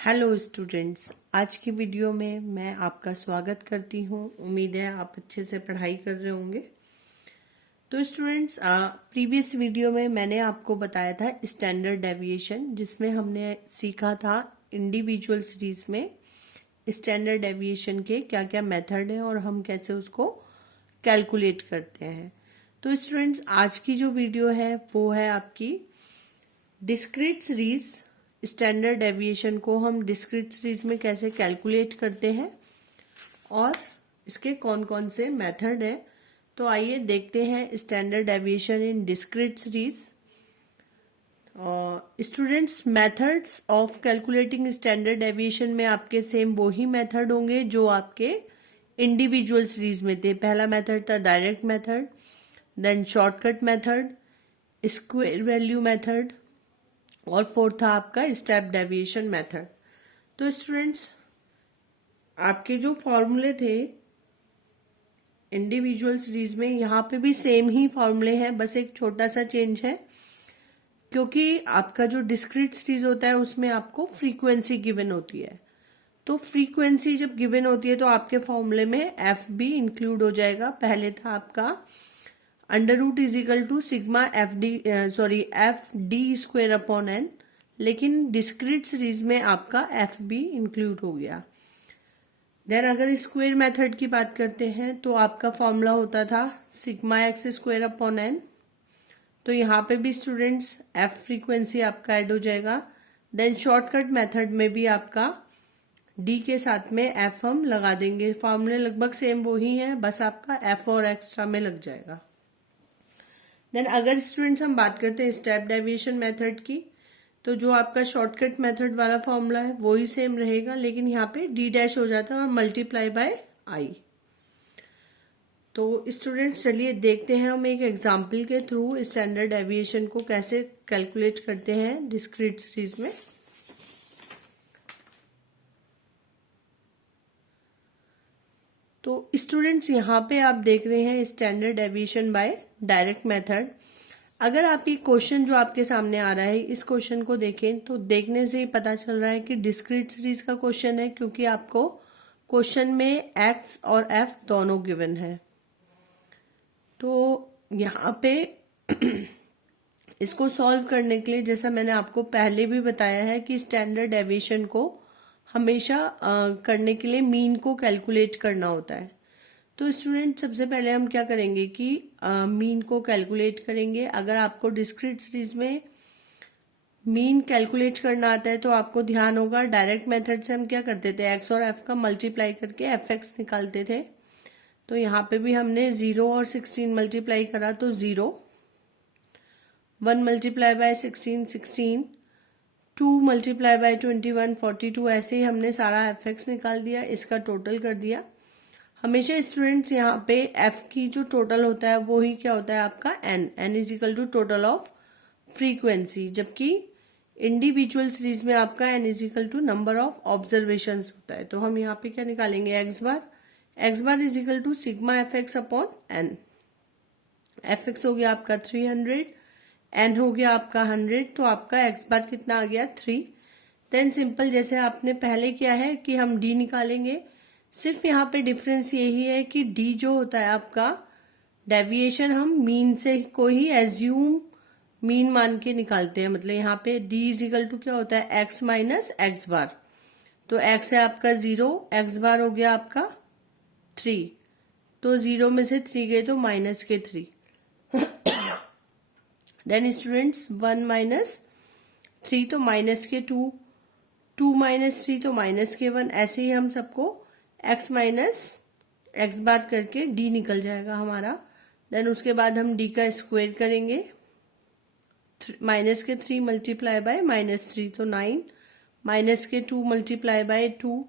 Hello students, आज की video में मैं आपका स्वागत करती हूँ। उम्मीद है आप अच्छे से पढ़ाई कर रहे होंगे। तो स्टूडेंट्स, प्रीवियस वीडियो में मैंने आपको बताया था स्टैंडर्ड डेविएशन, जिसमें हमने सीखा था इंडिविजुअल सीरीज में स्टैंडर्ड डेविएशन के क्या क्या मेथड हैं और हम कैसे उसको कैलकुलेट करते हैं। तो स्टूडेंट्स, आज की जो वीडियो है वो है आपकी डिस्क्रीट सीरीज। स्टैंडर्ड डेविएशन को हम डिस्क्रीट सीरीज में कैसे कैलकुलेट करते हैं और इसके कौन कौन से मेथड हैं। तो आइए देखते हैं standard deviation in discrete series. Students, methods of calculating standard deviation में आपके सेम वही मेथड होंगे जो आपके इंडिविजुअल सीरीज में थे। पहला मेथड था direct method, then shortcut method, square value method और फोर्थ था आपका स्टेप डेविएशन मेथड। तो स्टूडेंट्स, आपके जो फॉर्मूले थे इंडिविजुअल सीरीज में, यहाँ पे भी सेम ही फॉर्मूले हैं, बस एक छोटा सा चेंज है क्योंकि आपका जो डिस्क्रीट सीरीज होता है उसमें आपको फ्रीक्वेंसी गिवन होती है। तो फ्रीक्वेंसी जब गिवन होती है तो आपके फॉर्मूले में एफ भी इंक्लूड हो जाएगा। पहले था आपका under root is equal to sigma F D square upon N, लेकिन डिस्क्रीट सीरीज में आपका एफ भी इंक्लूड हो गया। देन अगर स्क्वायर मेथड की बात करते हैं तो आपका फॉर्मूला होता था sigma X square upon N. तो यहाँ पे भी स्टूडेंट्स एफ फ्रीक्वेंसी आपका ऐड हो जाएगा। देन शॉर्टकट मेथड में भी आपका डी के साथ में एफ हम लगा देंगे। फॉर्मूले लगभग सेम वही है, बस आपका एफ और एक्स्ट्रा में लग जाएगा। देन अगर स्टूडेंट्स हम बात करते हैं स्टेप डेविएशन मेथड की, तो जो आपका शॉर्टकट मेथड वाला फॉर्मूला है वो ही सेम रहेगा, लेकिन यहाँ पे डी डैश हो जाता है और मल्टीप्लाई बाय आई। तो स्टूडेंट्स, चलिए देखते हैं हम एक एग्जाम्पल के थ्रू स्टैंडर्ड डेविएशन को कैसे कैलकुलेट करते हैं डिस्क्रीट सीरीज में। तो स्टूडेंट्स, यहाँ पे आप देख रहे हैं standard deviation by direct method. अगर आप ये क्वेश्चन जो आपके सामने आ रहा है, इस क्वेश्चन को देखें तो देखने से ही पता चल रहा है कि डिस्क्रीट सीरीज का क्वेश्चन है, क्योंकि आपको क्वेश्चन में एक्स और एफ दोनों गिवन है। तो यहाँ पे इसको सॉल्व करने के लिए, जैसा मैंने आपको पहले भी बताया है कि स्टैंडर्ड डेविएशन को हमेशा करने के लिए मीन को कैलकुलेट करना होता है। तो स्टूडेंट, सबसे पहले हम क्या करेंगे कि मीन को कैलकुलेट करेंगे। अगर आपको डिस्क्रीट सीरीज में मीन कैलकुलेट करना आता है तो आपको ध्यान होगा डायरेक्ट मेथड से हम क्या करते थे, एक्स और एफ का मल्टीप्लाई करके एफ एक्स निकालते थे। तो यहाँ पे भी हमने 0 और 16 मल्टीप्लाई करा तो 0, 1 मल्टीप्लाई बाय 16 16, 2 मल्टीप्लाई बाय 21 42, ऐसे ही हमने सारा एफ एक्स निकाल दिया, इसका टोटल कर दिया। हमेशा स्टूडेंट्स यहाँ पे एफ की जो टोटल होता है वो ही क्या होता है आपका N is equal to total of frequency, जबकि इंडिविजुअल सीरीज में आपका N is equal to number of observation होता है। तो हम यहाँ पे क्या निकालेंगे, X bar is equal to sigma F X upon N. F X हो गया आपका 300, एन हो गया आपका 100, तो आपका एक्स बार कितना आ गया 3। देन सिंपल जैसे आपने पहले किया है कि हम डी निकालेंगे। सिर्फ यहाँ पे डिफरेंस यही है कि डी जो होता है आपका डेविएशन हम मीन से को ही एज्यूम मीन मान के निकालते हैं। मतलब यहाँ पे डी इज इक्वल टू क्या होता है, एक्स माइनस एक्स बार। तो एक्स है आपका 0, एक्स बार हो गया आपका 3, तो 0 में से 3 गए तो माइनस के 3। देन स्टूडेंट्स 1 माइनस 3 तो माइनस के 2, 2 माइनस 3 तो माइनस के 1। ऐसे ही हम सबको x माइनस एक्स बार करके d निकल जाएगा हमारा। देन उसके बाद हम d का स्क्वायर करेंगे, माइनस के 3 मल्टीप्लाई बाय माइनस 3 तो 9, माइनस के 2 मल्टीप्लाई बाय 2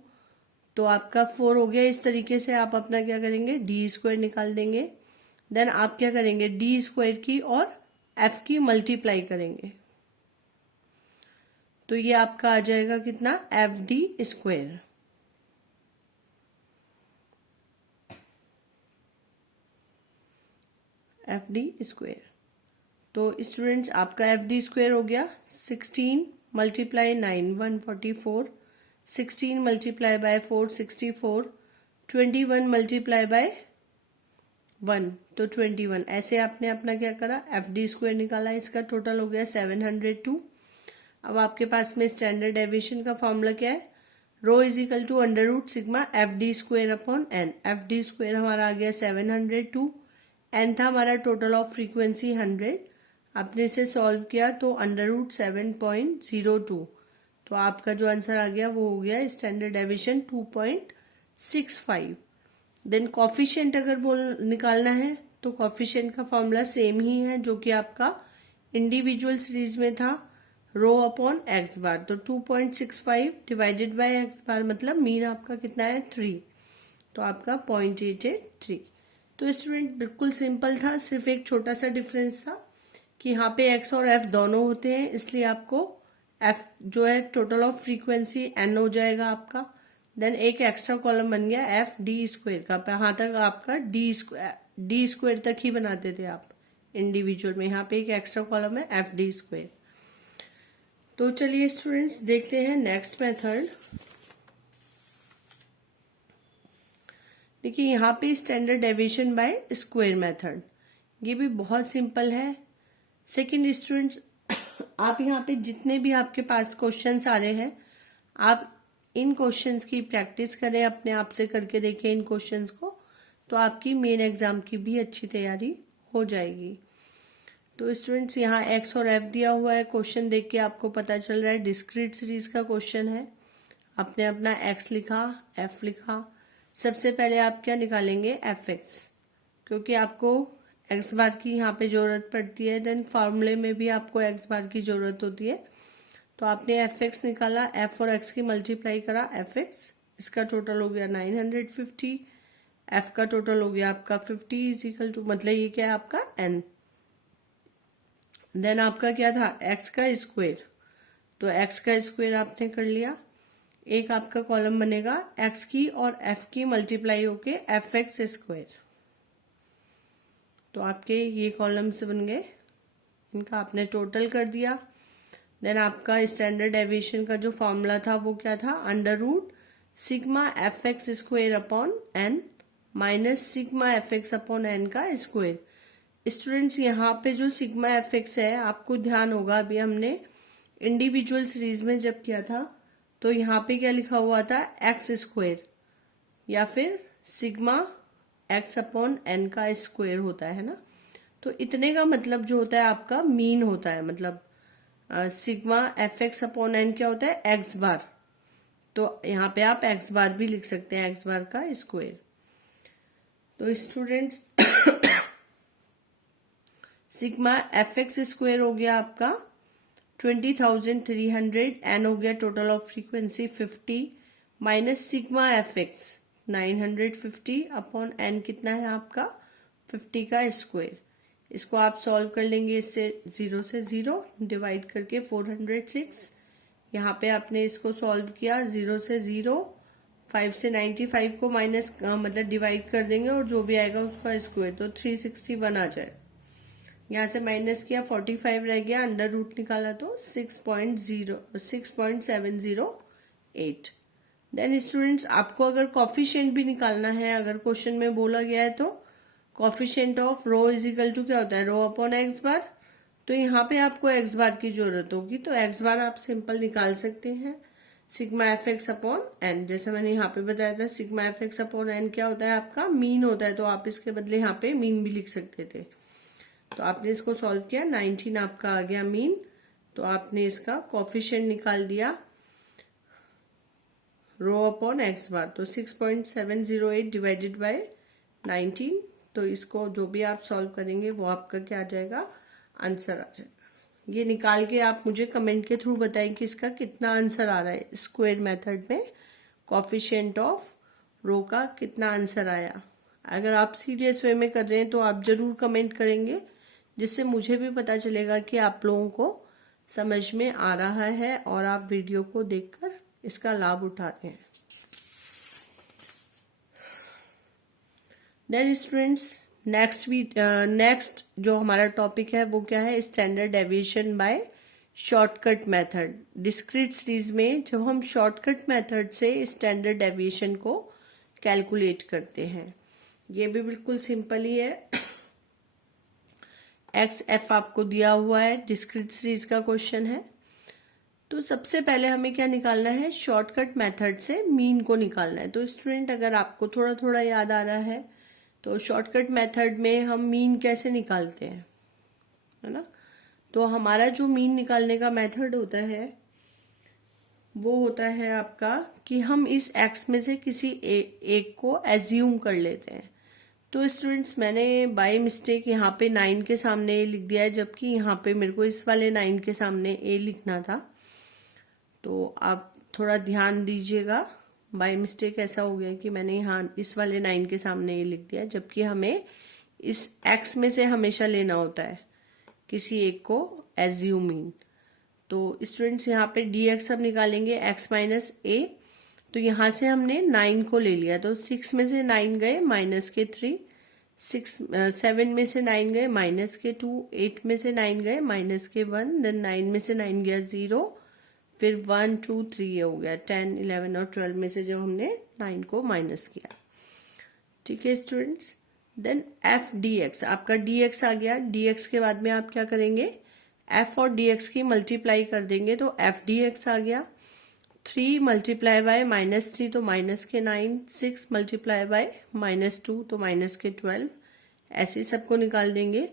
तो आपका 4 हो गया। इस तरीके से आप अपना क्या करेंगे, डी स्क्वायर निकाल देंगे। देन आप क्या करेंगे, डी स्क्वायर की और एफ की मल्टीप्लाई करेंगे, तो ये आपका आ जाएगा कितना, F D square. F D square. तो स्टूडेंट्स, आपका एफ डी स्क्वायर हो गया 16 multiply 9 144, 16 multiply by 4 64, 21 multiply by 1 तो 21। ऐसे आपने अपना क्या करा, एफ डी स्क्वायर निकाला, इसका टोटल हो गया 702। अब आपके पास में स्टैंडर्ड डेविएशन का फॉर्मूला क्या है, rho is equal to under root sigma F D square upon N. F D square हमारा आ गया 702, एन था हमारा टोटल ऑफ फ्रीक्वेंसी 100। आपने इसे सॉल्व किया तो अंडर रूट 7.02, तो आपका जो आंसर आ गया वो हो गया स्टैंडर्ड डेविएशन 2.65। देन कॉफिशिएंट अगर निकालना है तो कॉफिशिएंट का फॉर्मूला सेम ही है जो कि आपका इंडिविजुअल सीरीज में था, रो अपॉन एक्स बार। तो 2.65 डिवाइडेड बाय एक्स बार मतलब मीन आपका कितना है 3, तो आपका 0.883। तो स्टूडेंट बिल्कुल सिंपल था, सिर्फ एक छोटा सा डिफरेंस था कि यहाँ पे एक्स और एफ दोनों होते हैं, इसलिए आपको एफ जो है टोटल ऑफ फ्रीक्वेंसी एन हो जाएगा आपका। देन एक एक्स्ट्रा कॉलम बन गया एफ डी स्क्वायर का, यहाँ तक आपका डी स्क्वायर तक ही बनाते थे आप इंडिविजुअल में, यहाँ पे एक एक्स्ट्रा कॉलम है एफ डी स्क्वायर। तो चलिए स्टूडेंट्स देखते हैं नेक्स्ट मेथड। देखिए यहाँ पे standard deviation bye square method, ये भी बहुत सिंपल है। सेकंड स्टूडेंट्स, आप यहाँ पे जितने भी आपके पास क्वेश्चंस आ रहे हैं, आप इन क्वेश्चंस की प्रैक्टिस करें, अपने आप से करके देखें इन क्वेश्चंस को, तो आपकी मेन एग्जाम की भी अच्छी तैयारी हो जाएगी। तो स्टूडेंट्स यहाँ एक्स और एफ दिया हुआ है, क्वेश्चन देख के आपको पता चल रहा है डिस्क्रीट सीरीज का क्वेश्चन है। आपने अपना एक्स लिखा, एफ लिखा। सबसे पहले आप क्या निकालेंगे, एफ एक्स, क्योंकि आपको एक्स बार की यहाँ पे जरूरत पड़ती है। देन फार्मूले में भी आपको एक्स बार की जरूरत होती है। तो आपने एफ एक्स निकाला, एफ और एक्स की मल्टीप्लाई करा एफ एक्स, इसका टोटल हो गया 950, एफ का टोटल हो गया आपका 50 इज इक्वल टू, मतलब ये क्या है आपका एन। देन आपका क्या था, एक्स का स्क्वायर, तो एक्स का स्क्वायर आपने कर लिया। एक आपका कॉलम बनेगा एक्स की और एफ की मल्टीप्लाई होके एफ एक्स स्क्वायर, तो आपके ये कॉलम्स बन गए, इनका आपने टोटल कर दिया। देन आपका स्टैंडर्ड डेविएशन का जो फॉर्मूला था वो क्या था, under root sigma F X square upon N minus sigma F X upon N का स्क्वायर। स्टूडेंट्स यहाँ पे जो सिग्मा एफ एक्स है, आपको ध्यान होगा अभी हमने इंडिविजुअल सीरीज में जब किया था तो यहाँ पे क्या लिखा हुआ था, एक्स स्क्वायर या फिर सिग्मा एक्स अपॉन एन का स्क्वायर होता है ना। तो इतने का मतलब जो होता है आपका मीन होता है, मतलब sigma F X upon N क्या होता है, एक्स बार। तो यहाँ पे आप एक्स बार भी लिख सकते हैं, एक्स बार का स्क्वायर। तो students sigma F X square हो गया आपका 20,300, एन हो गया total of frequency 50 minus sigma F X 950 upon N कितना है आपका 50 का स्क्वायर। इसको आप सॉल्व कर लेंगे, इससे 0 से 0 डिवाइड करके 406। यहाँ पे आपने इसको सॉल्व किया, 0 से 0, 5 से 95 को माइनस मतलब डिवाइड कर देंगे और जो भी आएगा उसका स्क्वायर, तो 361 आ जाए। यहाँ से माइनस किया 45 रह गया, अंडर रूट निकाला तो 6.708। देन स्टूडेंट्स आपको अगर कॉफिशिएंट भी निकालना है, अगर क्वेश्चन में बोला गया है तो coefficient of rho is equal to क्या होता है, रो अपॉन एक्स बार। तो यहाँ पे आपको एक्स बार की जरूरत होगी, तो एक्स बार आप सिंपल निकाल सकते हैं, sigma F X upon N. जैसे मैंने यहाँ पे बताया था sigma F X upon N क्या होता है आपका मीन होता है, तो आप इसके बदले यहाँ पे मीन भी लिख सकते थे। तो आपने इसको सॉल्व किया, 19 आपका आ गया मीन। तो आपने इसका कॉफिशिएंट निकाल दिया रो अपॉन एक्स बार, तो 6.708 डिवाइडेड बाय 19। तो इसको जो भी आप सॉल्व करेंगे वो आपका क्या आ जाएगा, आंसर आ जाएगा। ये निकाल के आप मुझे कमेंट के थ्रू बताएं कि इसका कितना आंसर आ रहा है, स्क्वायर मेथड में कॉफिशिएंट ऑफ रो का कितना आंसर आया। अगर आप सीरियस वे में कर रहे हैं तो आप जरूर कमेंट करेंगे, जिससे मुझे भी पता चलेगा कि आप लोगों को समझ में आ रहा है और आप वीडियो को देखकर इसका लाभ उठा रहे हैं। देन स्टूडेंट्स नेक्स्ट जो हमारा टॉपिक है वो क्या है, standard deviation by shortcut method. Discrete series में जब हम शॉर्टकट मेथड से स्टैंडर्ड डेविएशन को कैलकुलेट करते हैं, ये भी बिल्कुल सिंपल ही है। एक्स एफ आपको दिया हुआ है, डिस्क्रीट सीरीज का क्वेश्चन है। तो सबसे पहले हमें क्या निकालना है, शॉर्टकट मेथड से मीन को निकालना है। तो स्टूडेंट अगर आपको थोड़ा थोड़ा याद आ रहा है तो शॉर्टकट मेथड में हम मीन कैसे निकालते हैं, है ना। तो हमारा जो मीन निकालने का मेथड होता है वो होता है आपका कि हम इस एक्स में से किसी एक को एज्यूम कर लेते हैं। तो स्टूडेंट्स मैंने बाय मिस्टेक यहाँ पे 9 के सामने ए लिख दिया है, जबकि यहाँ पे मेरे को इस वाले 9 के सामने ए लिखना था। तो आप थोड़ा ध्यान दीजिएगा, बाय मिस्टेक ऐसा हो गया कि मैंने यहाँ इस वाले 9 के सामने ये लिख दिया, जबकि हमें इस x में से हमेशा लेना होता है किसी एक को एज्यूमिंग। तो स्टूडेंट्स यहाँ पे dx अब निकालेंगे x माइनस ए। तो यहाँ से हमने 9 को ले लिया, तो 6 में से 9 गए माइनस के 3, 7 में से 9 गए माइनस के 2, 8 में से 9 गए माइनस के 1, देन 9 में से 9 गया 0, फिर 1 2 3 ये हो गया 10 11 और 12 में से जब हमने 9 को माइनस किया। ठीक है students, then F D X, आपका डी एक्स आ गया। डी एक्स के बाद में आप क्या करेंगे, एफ और डी एक्स की मल्टीप्लाई कर देंगे, तो एफ डी एक्स आ गया। 3 मल्टीप्लाई बाय -3 तो माइनस के 9, 6 मल्टीप्लाई बाय -2 तो माइनस के 12, ऐसे सबको निकाल देंगे।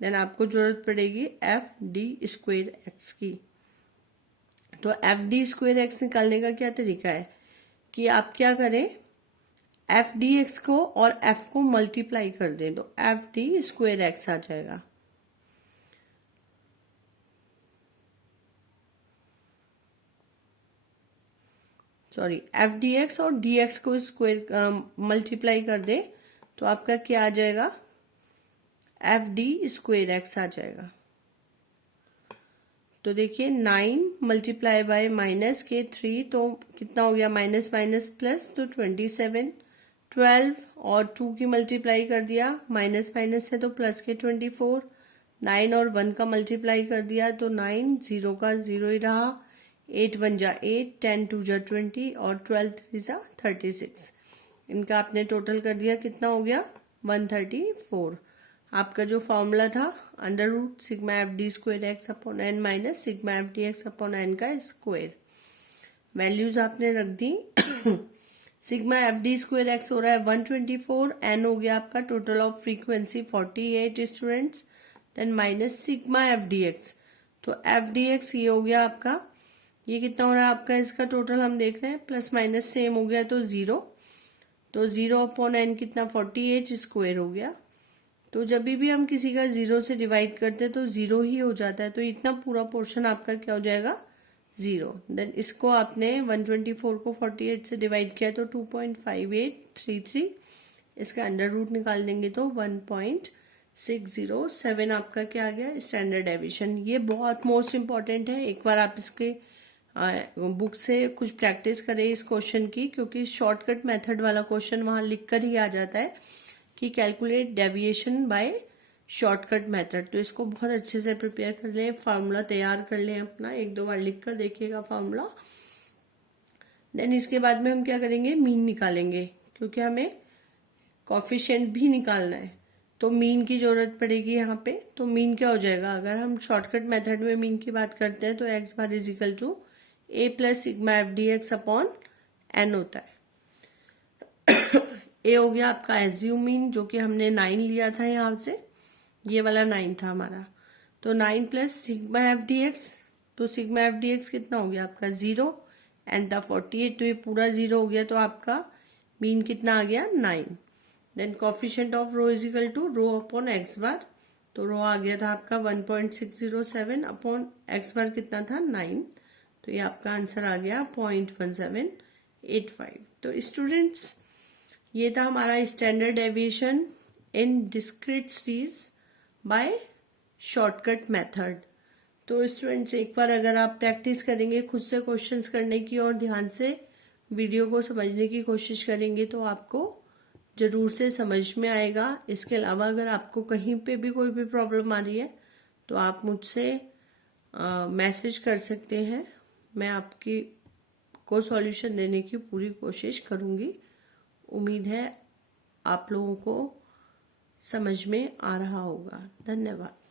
देन आपको जरूरत पड़ेगी एफ डी स्क्वायर एक्स की। तो एफ डी स्क्वायर एक्स निकालने का क्या तरीका है कि आप क्या करें, एफ डी एक्स को और एफ को मल्टीप्लाई कर दें, तो एफ डी स्क्वायर एक्स आ जाएगा। सॉरी, एफ डी एक्स और डी एक्स को स्क्वायर मल्टीप्लाई कर दें तो आपका क्या आ जाएगा, एफ डी स्क्वायर एक्स आ जाएगा। तो देखिए 9 मल्टीप्लाई बाय माइनस के 3 तो कितना हो गया, माइनस माइनस प्लस तो 27, 12 और 2 की मल्टीप्लाई कर दिया माइनस माइनस से तो प्लस के 24, 9 और 1 का मल्टीप्लाई कर दिया तो 9, 0 का 0 ही रहा, 8 1 जा 8, 10 2 जा 20 और 12 3 जा 36। इनका आपने टोटल कर दिया, कितना हो गया 134। आपका जो फॉर्मूला था under root sigma F D square x upon N minus sigma F D x upon N का स्क्वायर, वैल्यूज आपने रख दी। Sigma F D square x हो रहा है 124, एन हो गया आपका total of frequency 48 students, then minus sigma F D x, तो एफ डी एक्स ये हो गया आपका, ये कितना हो रहा है आपका, इसका टोटल हम देख रहे हैं प्लस माइनस सेम हो गया तो 0, तो 0 अपॉन एन कितना 48 स्क्वायर हो गया। तो जब भी हम किसी का 0 से डिवाइड करते हैं तो 0 ही हो जाता है, तो इतना पूरा पोर्शन आपका क्या हो जाएगा 0। देन इसको आपने 124 को 48 से डिवाइड किया तो 2.5833, इसका अंडर रूट निकाल देंगे तो 1.607 आपका क्या आ गया, स्टैंडर्ड डेविएशन। ये बहुत मोस्ट इंपॉर्टेंट है, एक बार आप इसके बुक से कुछ प्रैक्टिस करें इस क्वेश्चन की, क्योंकि शॉर्टकट मेथड वाला क्वेश्चन वहां लिखकर ही आ जाता है कि calculate deviation by shortcut method. तो इसको बहुत अच्छे से प्रिपेयर कर लें, फार्मूला तैयार कर लें अपना, 1-2 बार लिख कर देखिएगा फार्मूला। देन इसके बाद में हम क्या करेंगे, मीन निकालेंगे, क्योंकि हमें कॉफिशिएंट भी निकालना है तो मीन की जरूरत पड़ेगी यहाँ पे। तो मीन क्या हो जाएगा, अगर हम शॉर्टकट मेथड में मीन की बात करते हैं तो X bar is equal to A plus sigma F D x upon N होता है। ए हो गया आपका एज्यूम मीन, जो कि हमने 9 लिया था यहाँ से, ये वाला 9 था हमारा, तो 9 plus sigma F D x, तो सिग्मा एफ डी एक्स कितना हो गया आपका 0 एंड था 48, तो ये पूरा 0 हो गया, तो आपका मीन कितना आ गया 9। Then coefficient of rho is equal to rho upon x bar, तो रो आ गया था आपका 1.607 अपॉन एक्स बार कितना था 9, तो ये आपका आंसर आ गया 0.1785। तो स्टूडेंट्स ये था हमारा standard deviation in discrete series by shortcut method. तो स्टूडेंट्स एक बार अगर आप प्रैक्टिस करेंगे खुद से क्वेश्चंस करने की और ध्यान से वीडियो को समझने की कोशिश करेंगे तो आपको जरूर से समझ में आएगा। इसके अलावा अगर आपको कहीं पे भी कोई भी प्रॉब्लम आ रही है तो आप मुझसे मैसेज कर सकते हैं। मैं आपकी को सॉल्यूशन देने की पूरी कोशिश करूंगी। उम्मीद है आप लोगों को समझ में आ रहा होगा। धन्यवाद।